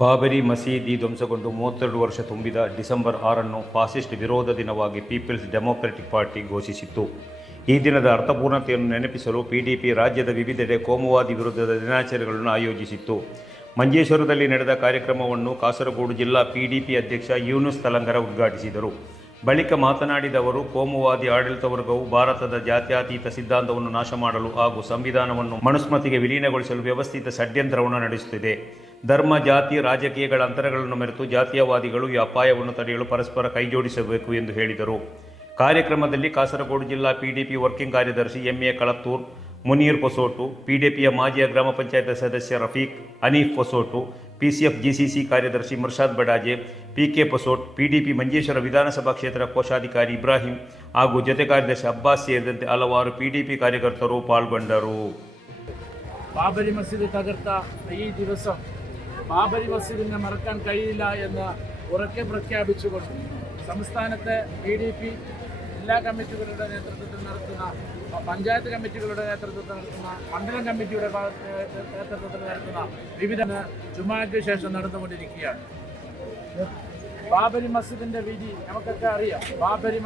ಬಾಬರಿ ಮಸೀದಿ ಧ್ವಂಸಗೊಂಡು 32 ವರ್ಷ ತುಂಬಿದ ಡಿಸೆಂಬರ್ 6 ಫಾಸಿಸ್ಟ್ ವಿರೋಧ ದಿನವಾಗಿ ಪೀಪಲ್ಸ್ ಡೆಮೊಕ್ರೆಟಿಕ್ ಪಾರ್ಟಿ ಘೋಷಿಸಿತ್ತು. ಈ ದಿನದ ಅರ್ಥಪೂರ್ಣತೆಯನ್ನು ನೆನಪಿಸಲು ಪಿಡಿಪಿ ರಾಜ್ಯದ ವಿವಿಧೆಡೆ ಕೋಮುವಾದಿ ವಿರುದ್ಧದ ದಿನಾಚರಣೆಗಳನ್ನು ಆಯೋಜಿಸಿತ್ತು. ಮಂಜೇಶ್ವರದಲ್ಲಿ ನಡೆದ ಕಾರ್ಯಕ್ರಮವನ್ನು ಕಾಸರಗೋಡು ಜಿಲ್ಲಾ ಪಿಡಿಪಿ ಅಧ್ಯಕ್ಷ ಯೂನುಸ್ ತಲಂಗರ ಉದ್ಘಾಟಿಸಿದರು. ಬಳಿಕ ಮಾತನಾಡಿದ ಅವರು, ಕೋಮುವಾದಿ ಆಡಳಿತ ವರ್ಗವು ಭಾರತದ ಜಾತ್ಯತೀತ ಸಿದ್ಧಾಂತವನ್ನು ನಾಶ ಮಾಡಲು ಹಾಗೂ ಸಂವಿಧಾನವನ್ನು ಮನುಸ್ಮೃತಿಗೆ ವಿಲೀನಗೊಳಿಸಲು ವ್ಯವಸ್ಥಿತ ಷಡ್ಯಂತ್ರವನ್ನು ನಡೆಸುತ್ತಿದೆ. ಧರ್ಮ, ಜಾತಿ, ರಾಜಕೀಯಗಳ ಅಂತರಗಳನ್ನು ಮೆರೆತು ಜಾತೀಯವಾದಿಗಳು ಈ ಅಪಾಯವನ್ನು ತಡೆಯಲು ಪರಸ್ಪರ ಕೈಜೋಡಿಸಬೇಕು ಎಂದು ಹೇಳಿದರು. ಕಾರ್ಯಕ್ರಮದಲ್ಲಿ ಕಾಸರಗೋಡು ಜಿಲ್ಲಾ ಪಿಡಿಪಿ ವರ್ಕಿಂಗ್ ಕಾರ್ಯದರ್ಶಿ ಎಂಎ ಕಳತ್ತೂರ್, ಮುನೀರ್ ಪೊಸೋಟು, ಪಿಡಿಪಿಯ ಮಾಜಿ ಗ್ರಾಮ ಪಂಚಾಯತ್ ಸದಸ್ಯ ರಫೀಕ್, ಹನೀಫ್ ಪೊಸೋಟು, ಪಿಸಿಎಫ್ ಜಿಸಿಸಿ ಕಾರ್ಯದರ್ಶಿ ಮುರ್ಷಾದ್ ಬಡಾಜೆ, ಪಿಕೆ ಪೊಸೋಟ್, ಪಿಡಿಪಿ ಮಂಜೇಶ್ವರ ವಿಧಾನಸಭಾ ಕ್ಷೇತ್ರ ಕೋಶಾಧಿಕಾರಿ ಇಬ್ರಾಹಿಂ ಹಾಗೂ ಜೊತೆ ಕಾರ್ಯದರ್ಶಿ ಅಬ್ಬಾಸ್ ಸೇರಿದಂತೆ ಹಲವಾರು ಪಿಡಿಪಿ ಕಾರ್ಯಕರ್ತರು പാൽಗೊಂಡರು. ബാബരി മസ്ജിദ് തകർത്ത ഈ ദിവസം ബാബരി മസ്ജിദിനെ മറക്കാൻ കഴിയില്ല എന്ന് ഉറക്കെ പ്രഖ്യാപിച്ചുകൊണ്ട് സംസ്ഥാനത്തെ PDP ജില്ലാ കമ്മിറ്റികളുടെ നേതൃത്വത്തിൽ നടത്തുന്ന, പഞ്ചായത്ത് കമ്മിറ്റികളുടെ നേതൃത്വത്തിൽ നടത്തുന്ന, മണ്ഡലം കമ്മിറ്റിയുടെ നേതൃത്വത്തിൽ നടത്തുന്ന വിവിധ ജുമാക്ക് ശേഷം നടന്നുകൊണ്ടിരിക്കുകയാണ്. ബാബരി മസ്ജിദിന്റെ വിധി നമുക്കൊക്കെ അറിയാം. ബാബരി